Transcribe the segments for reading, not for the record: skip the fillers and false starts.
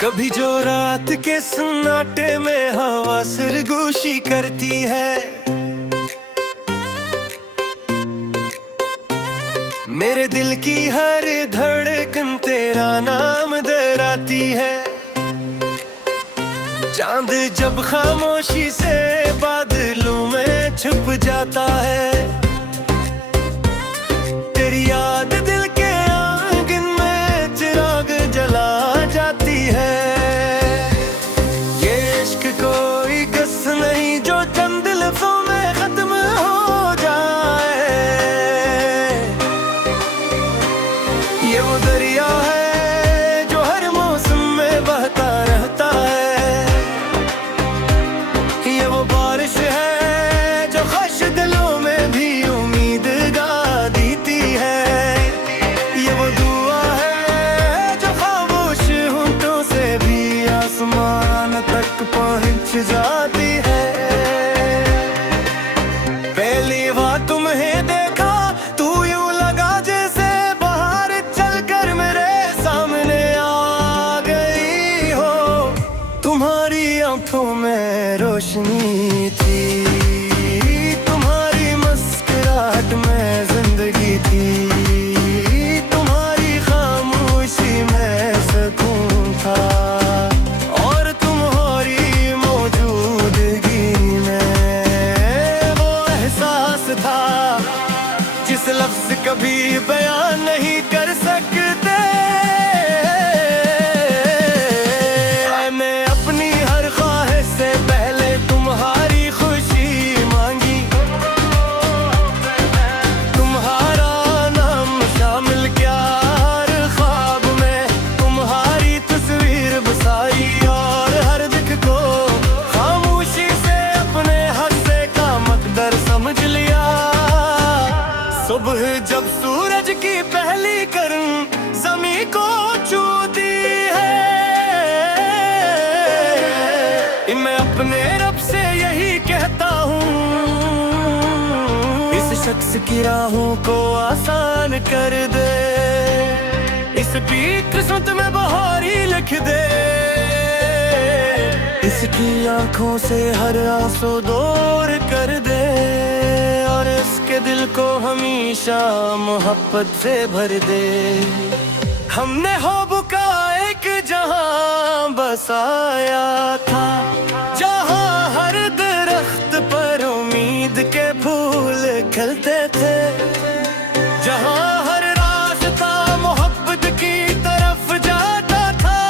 कभी जो रात के सन्नाटे में हवा सरगोशी करती है, मेरे दिल की हर धड़कन तेरा नाम दोहराती है। चांद जब खामोशी से बादलों में छुप जाता है, तेरी याद दिल के आंगन में चिराग जला जाती है। ये इश्क कोई कस नहीं जो चंद लफ्जों में खत्म हो जाए। ये वो दरिया है जो हर मौसम में बहता रहता है। ये वो बारिश है जो ख्वाहिश दिलों में भी उम्मीद गा देती है। ये वो दुआ है जो खामोश होंठों से भी आसमान तक पहुंच जाती है। पहली बार तुम्हें देखा तू यूं लगा जैसे बाहर चलकर मेरे सामने आ गई हो। तुम्हारी आंखों में रोशनी थी, तुम्हारी मुस्कुराहट में जिंदगी थी, तुम्हारी खामोशी में सुकून था, और तुम्हारी मौजूदगी में वो एहसास था जिस लफ्ज कभी बयान नहीं कर सकते। मैं अपनी हर ख्वाहिश से पहले तुम्हारी खुशी मांगी, तुम्हारा नाम शामिल किया हर ख्वाब में, तुम्हारी तस्वीर बसाई और हर दिख को खामोशी से अपने हस्से का मकदर समझ लिया। सुबह जब सूरज की पहली किरण ज़मीं को छूती है, मैं अपने रब से यही कहता हूँ, इस शख्स की राहों को आसान कर दे, इसकी किस्मत में बहारी लिख दे, इसकी आंखों से हर आंसू दूर कर दे, और इसके दिल को हमेशा मोहब्बत से भर दे। हमने ख्वाब का एक जहां बसाया था, जहां हर दरख्त पर उम्मीद के फूल खिलते थे, जहां हर रास्ता मोहब्बत की तरफ जाता था,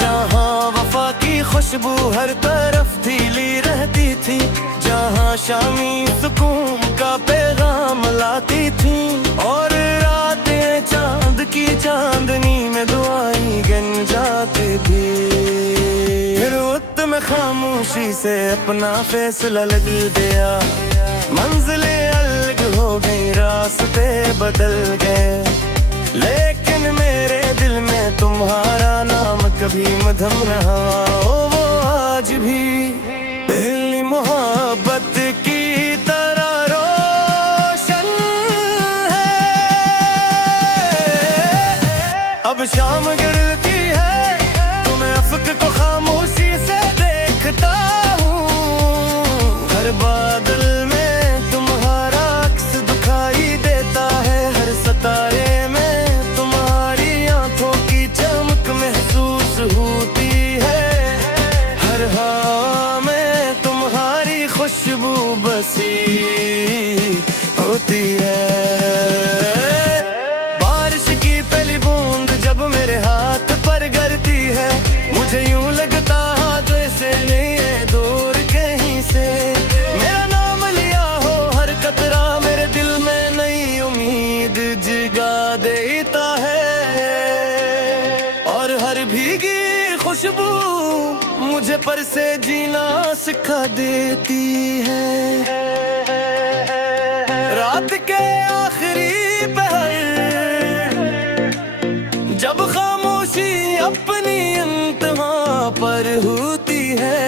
जहां वफा की खुशबू हर तरफ फैली रहती थी, जहां शामी सुकून का पैगाम लाती थी, और रातें चांद की चांदनी में दुआएं गन जाती थी। फिर वक्त में खामोशी से अपना फैसला लग दिया, मंजिलें अलग हो गई, रास्ते बदल गए, लेकिन मेरे दिल में तुम्हारा नाम कभी मधम रहा। वो आज भी पहली मोहब्बत की तरह रोशन है। अब शाम गिरती है तो मैं अफ्क को खामोशी से देखता हूँ, हर बादल में तुम्हारा अक्स दिखाई देता है, हर सितारे में तुम्हारी आंखों की चमक महसूस होती है, हर हवा में तुम्हारी खुशबू बसी होती है। बारिश की पहली बूंद जब मेरे हाथ पर गिरती है, मुझे यूं लगता जैसे नहीं है दूर कहीं से मेरा नाम लिया हो, हर कतरा मेरे दिल में नई उम्मीद जगा देता है, और हर भीगी खुशबू मुझे पर से जीना सिखा देती है। रात के आखिरी पहर जब खामोशी अपनी इंतहा पर होती है,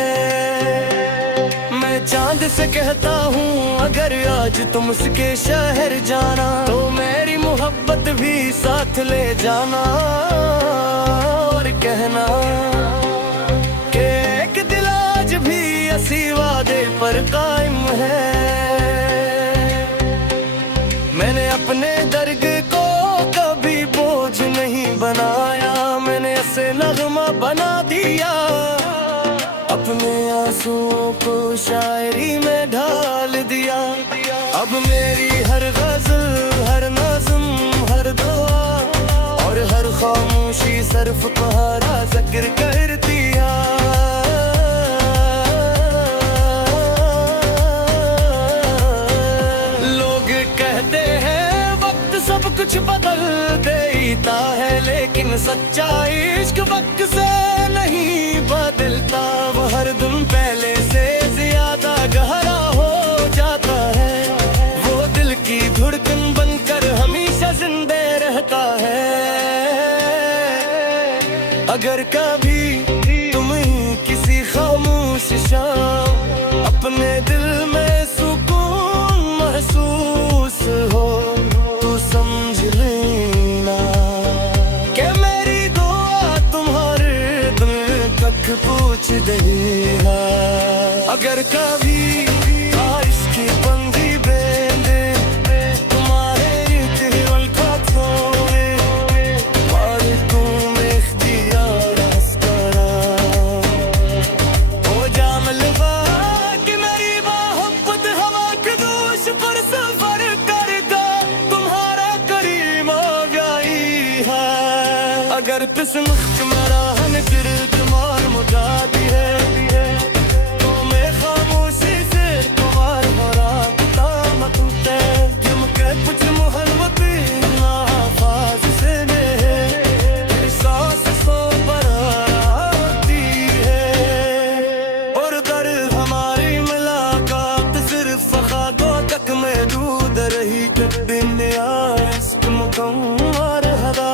मैं चांद से कहता हूँ अगर आज तुम उसके शहर जाना तो मेरी मोहब्बत भी साथ ले जाना और कहना कि एक दिल आज भी इसी वादे पर कायम है। मैंने अपने दर्द को कभी बोझ नहीं बनाया, मैंने ऐसे नगमा बना दिया, अपने आंसुओं को शायरी में ढाल दिया। अब मेरी हर गज़ल, हर नज़्म, हर दुआ और हर खामोशी सिर्फ तुम्हारा जिक्र करती है। लोग कहते हैं वक्त सब कुछ बदल देता है, लेकिन सच्चा इश्क वक्त से नहीं बदलता। वो हर दिन पहले से ज्यादा गहरा हो जाता है, वो दिल की धड़कन बनकर हमेशा जिंदे रहता है। अगर कभी तुम्हें किसी खामोश शाम अपने दिल में सुकून महसूस हो तो समझ लेना कि मेरी दुआ तुम्हारे दिल तक पूछ देगा। अगर कभी बारिश की बंदी बेंदे तुम्हारे दिल का थोड़े मारे तुम इख्तियार करा हो जामल कि मेरी मोहब्बत हवा के दोष पर सफर करता तुम्हारा करीम हो गई है। अगर किस्मत मेरा हन गिरद मार मुझाती है तो मैं खामोशी से तुम्हार मुराद तामतूते तुम के कुछ मोहब्बत ना फाज से मेरे सांस सो पर आती है। और दर्द हमारी मुलाकात सिर्फ ख्वाबों तक महदूद रही, बिन इश्क मुकम्मल हदा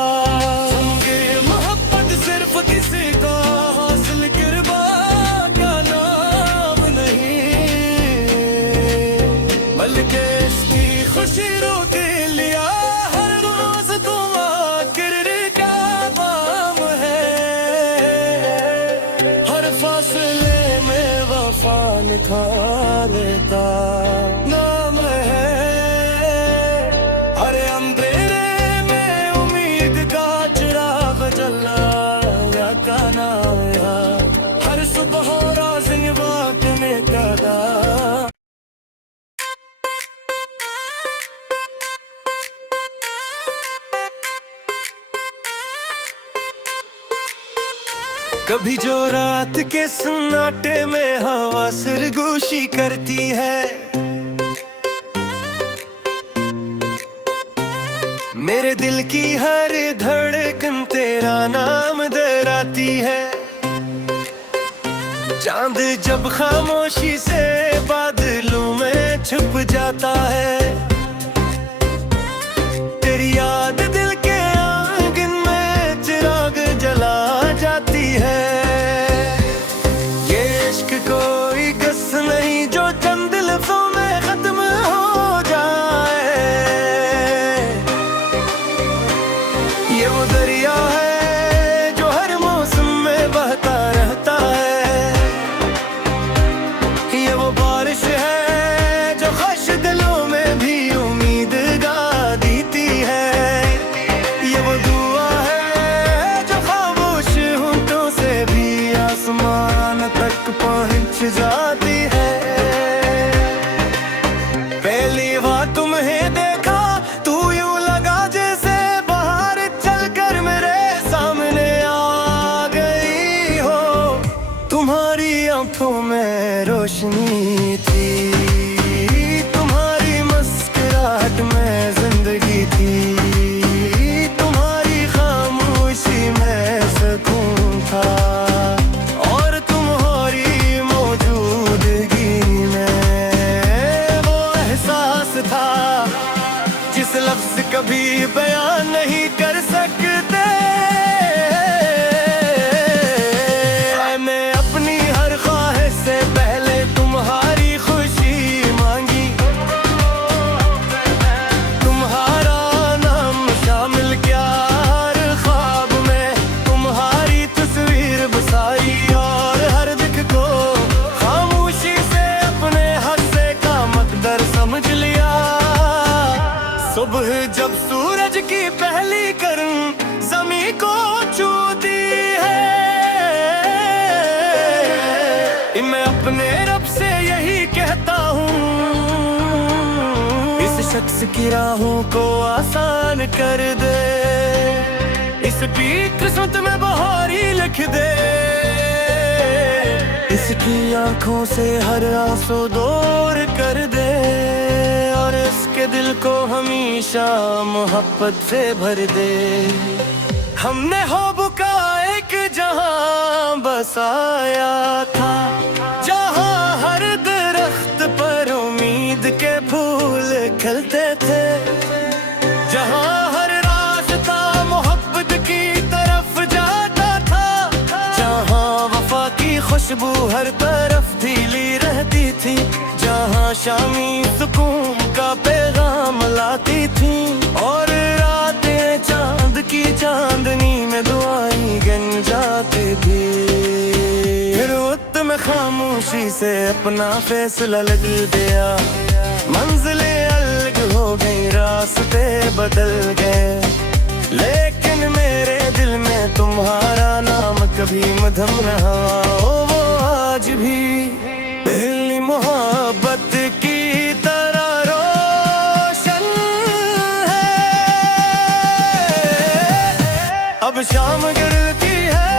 समझे मोहब्बत सिर्फ किसी का हासिल गिरबा का नाम नहीं, बल्कि इसकी खुशी रोके लिया हर रोज तुम आखिर का काम है। हर फासले में वफा निखारता नाम है, हर अंधेरे में उम्मीद का चिराग जलाया का नाम है, हर सुबह राज़ बातने का दा। कभी जो रात के सन्नाटे में हवा सरगोशी करती है, मेरे दिल की हर धड़कन तेरा नाम दोहराती है। चांद जब खामोशी से बादलों में छुप जाता है, तेरी याद दिल के आंगन में चिराग जला जाती है। ये इश्क कोई कस नहीं जो चंद लफ्जों में खत्म हो जाए, ये वो दरिया है जो हर मौसम में बहता रहता है, ये वो बारिश है जो ख्वाहिश दिलों में भी उम्मीद गा देती है, ये वो दुआ है जो खामोश होंठों से भी आसमान तक पहुंच जाती है। पहली बार तुम्हें देखा तू यूं लगा जैसे बाहर चलकर मेरे सामने आ गई हो, तुम्हारी आंखों में रोशनी थी, तुम्हारी मुस्कुराहट में जिंदगी थी, तुम्हारी खामोशी में सुकून था, और तुम्हारी मौजूदगी में वो एहसास था जिस लफ्ज कभी बयान नहीं कर सकते। मैं अपनी हर ख्वाहिश से पहले तुम्हारी खुशी मांगी, तुम्हारा नाम सुबह जब सूरज की पहली किरण जमी को छूती है, मैं अपने रब से यही कहता हूँ, इस शख्स की राहों को आसान कर दे, इसकी किस्मत में बहारी लिख दे, इसकी आंखों से हर आंसू दूर कर दे, और इसके दिल को हमेशा मोहब्बत से भर दे। हमने ख्वाब का एक जहां बसाया था, जहां हर दरख्त पर उम्मीद के फूल खिलते थे, जहां हर रास्ता मोहब्बत की तरफ जाता था, जहां वफा की खुशबू हर तरफ धीली रहती थी, जहां शामी सुकून का पैगाम लाती थी, और रातें चांद की चांदनी में दुआएं गन जाती थी। फिर वक्त में खामोशी से अपना फैसला लग दिया, मंजिलें अलग हो गई, रास्ते बदल गए, लेकिन मेरे दिल में तुम्हारा नाम कभी मधम रहा, वो आज भी पहली मोहब्बत की तरह रोशन है। अब शाम गिरती है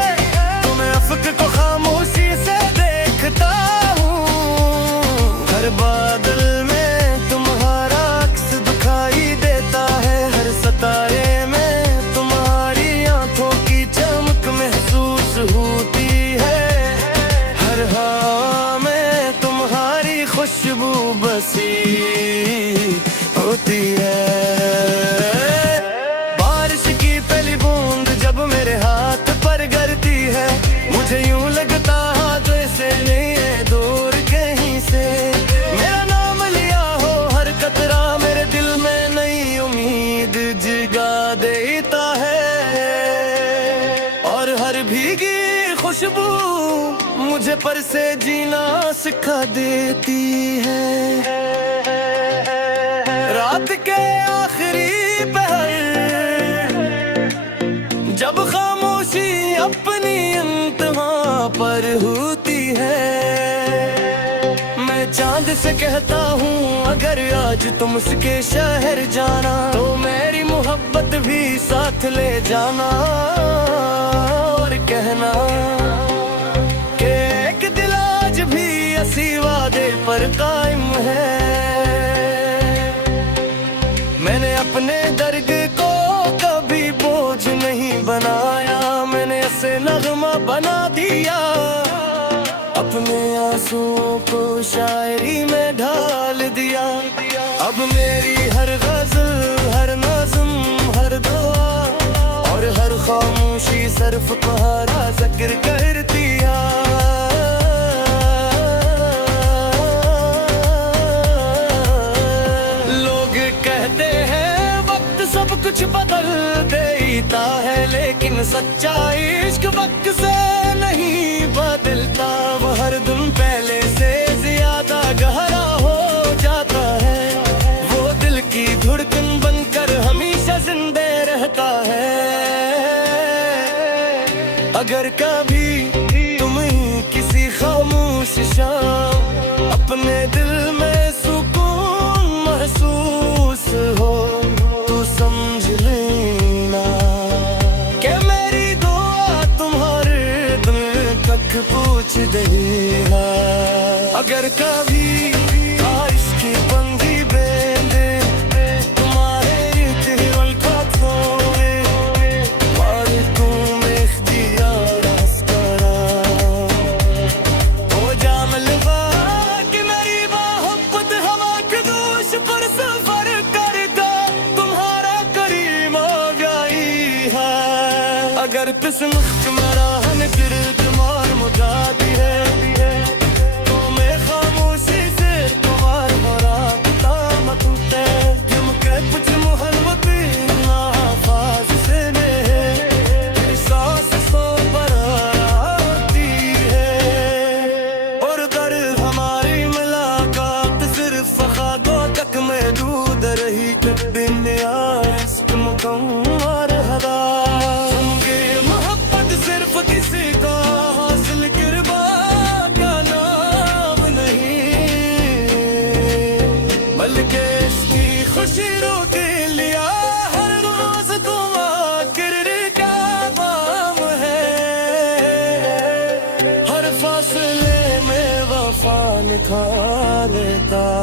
तो मैं अफ़क़ को खामोशी से देखता हूँ, हर बादल में तुम्हारा अक्स दिखाई देता है, हर सितारे में तुम्हारी आंखों की चमक महसूस होती है, हर हवा में तुम्हारी खुशबू बसी होती है। बारिश की पहली बूंद जब मेरे हाथ पर गिरती है, मुझे यूं लगता जैसे नहीं है दूर कहीं से, मेरा नाम लिया हो हर कतरा मेरे दिल में नई उम्मीद जगा देता है, और हर भीगी खुशबू मुझे पर से जीना सिखा देती है। रात के आखिरी पहर जब खामोशी अपनी इंतहा पर होती है, मैं चांद से कहता हूँ अगर आज तुम उसके शहर जाना, तो मेरी मोहब्बत भी साथ ले जाना, और कहना कि एक दिल आज भी इसी वादे पर कायम है। मैंने अपने दर्द को कभी बोझ नहीं बनाया, मैंने इसे नगमा बना दिया, अपने आंसुओं को शायरी में ढाल दिया, अब मेरी हर गज़ल हर नज़्म हर दुआ और हर खामोशी सिर्फ तुम्हारा जिक्र करती है। लोग कहते हैं वक्त सब कुछ बदल देता है, लेकिन सच्चा इश्क वक्त से नहीं बदलता, वो हर दिन पहले से ज्यादा गहरा हो जाता है, वो दिल की धड़कन बनकर हमेशा जिंदे रहता है। अगर कभी तुम्हें किसी खामोश शाम अपने दिल में सुकून महसूस हो, तो समझ लेना कि मेरी दुआ तुम्हारे दिल तक पूछ देना। अगर कभी बारिश की बंदी बेंदे तुम्हारे दिल का तोड़े, मारे तुम इख्तियार हंसकरा, हो जा मिलवा कि मेरी मोहब्बत हवा के दोष पर सफर करता तुम्हारा करीम हो गई है। अगर किस्मत मेरा हन गिरद मार मुझा दी है, तो मैं खामोशी से तुम्हार मुराद तामत होते, तुम के कुछ मुहल्वत ना फाज से ने सांस सो पर आती है, और दर हमारी मुलाकात सिर्फ ख्वाबों तक महदूद रही, दिन खा लेता।